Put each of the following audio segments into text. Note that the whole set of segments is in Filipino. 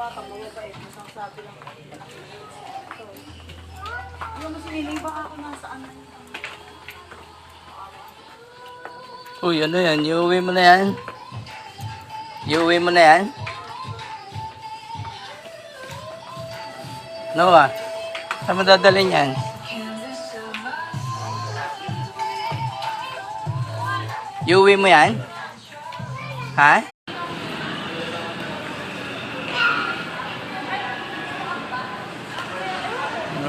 bata mo ba eh. Masang sabi lang. Ano mo sinilay ba ako nasaan na yun? Uy, ano yan? Iuwi mo na yan? Iuwi mo na yan? Noah, saan mo dadalhin yan? Iuwi mo yan? Ha?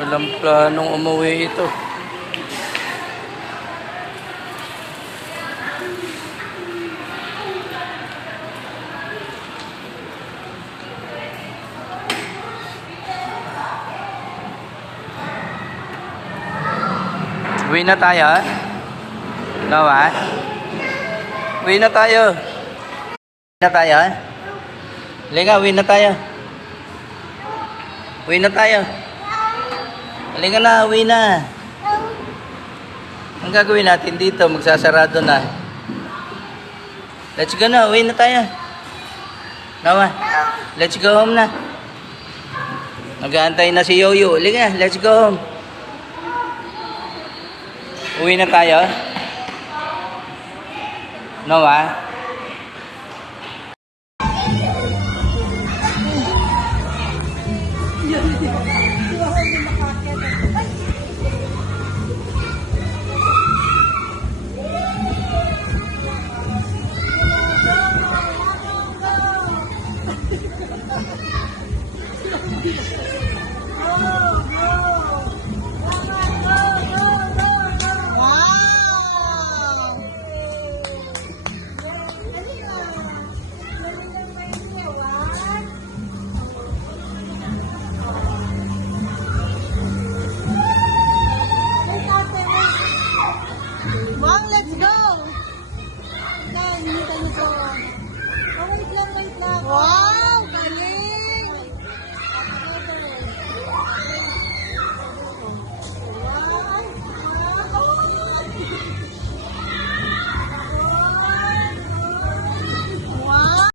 Walang planong umuwi ito. Uwi na tayo, ha? Noah? Uwi na tayo. Uwi na tayo, ha? Halika, uwi na tayo. Uwi na tayo. Halika na, uwi na. Ang gagawin natin dito, magsasarado na. Let's go na, uwi na tayo. Noah, let's go home na. Mag-aantay na si Yoyo. Halika, let's go home. Uwi na tayo. Noah?